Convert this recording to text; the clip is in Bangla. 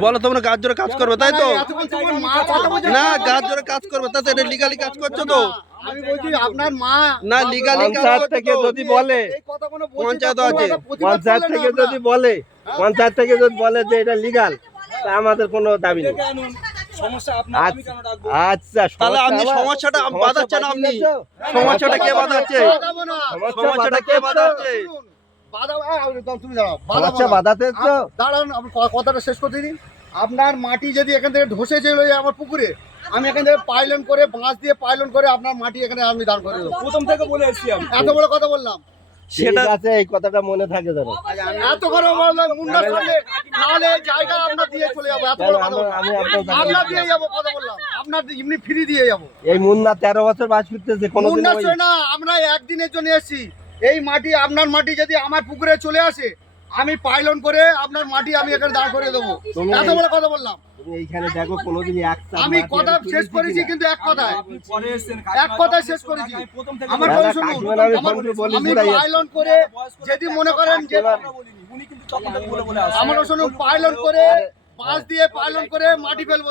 বলো তোমরা গাছ জোরে কাজ করবে তাই তো? না গাছ জোরে কাজ করবে তাই তো? এটা লিগালি কাজ করছো তো? আমি বলছি আপনার মা না লিগালি কাজ পঞ্চায়েত করছো থেকে তো? যদি বলে, এই কথাগুলো পঞ্চায়েত আছে। পঞ্চায়েত থেকে যদি বলে, পঞ্চায়েত থেকে যদি বলে যে এটা লিগাল, তা আমাদের কোনো দাবি নেই। সমস্যা আপনার, আমি কেন ডাকবো? আচ্ছা, তাহলে আপনি সমস্যাটা বাধাচ্ছেন, আপনি সমস্যাটা কে বাধাচ্ছে? সমস্যাটা কে বাধাচ্ছে? তুমি দাঁড়াও, সমস্যা বাধাতে তো দাঁড়ান, আপনি কথাটা শেষ করতে দিন। আপনার মাটি যদি এখান থেকে ধসে চলে যায় আমার পুকুরে, আমি এখান থেকে পাইলন করে বাঁশ দিয়ে পাইলন করে আপনার মাটি এখানে আমি দান করে দেবো। প্রথম থেকে বলে এসছি আমি। এত বড় কথা বললাম, সেটা আছে, এই কথাটা মনে থাকে ধরো। এত বড় বললাম মুন্ডার সঙ্গে, নাহলে এই জায়গা আমরা দিয়ে চলে যাবো। এত বড় কথা বললাম, আমি আপনার আমরা দিয়ে যাবো, কথা বললাম আপনার এমনি ফ্রি দিয়ে যাবো। এই মুন্না 13 বছর বাস করতেছে, কোনোদিন মুন্ডার ওই- সঙ্গে না, আমরা একদিনের জন্য এসেছি। এই মাটি আপনার মাটি যদি আমার পুকুরে চলে আসে, আমি পাইলন করে আপনার মাটি আমি এখানে দাঁড় করে দেবো। তুমি এত বড় কথা বললাম। তুমি এইখানে দেখো কোনোদিন এক চাপ আমি মাটি কথা তুলেছি শেষ করেছি, কিনা? কিন্তু এক কথায় আপনি পরে এসেছেন, এক কথায় শেষ করেছি। আমি প্রথম থেকে আমার না, কথা না, শুনুন, কাকিমার আমি আমার- ফোন করে বলি, আমি বুড়াই আছে। পাইলন করে যদি মনে করেন যে কথা বলিনি, উনি কিন্তু তখন থেকে বলে বলে আসছেন। আমরা শুনুন, পাইলন করে বাঁশ দিয়ে পাইলন করে মাটি ফেলবো।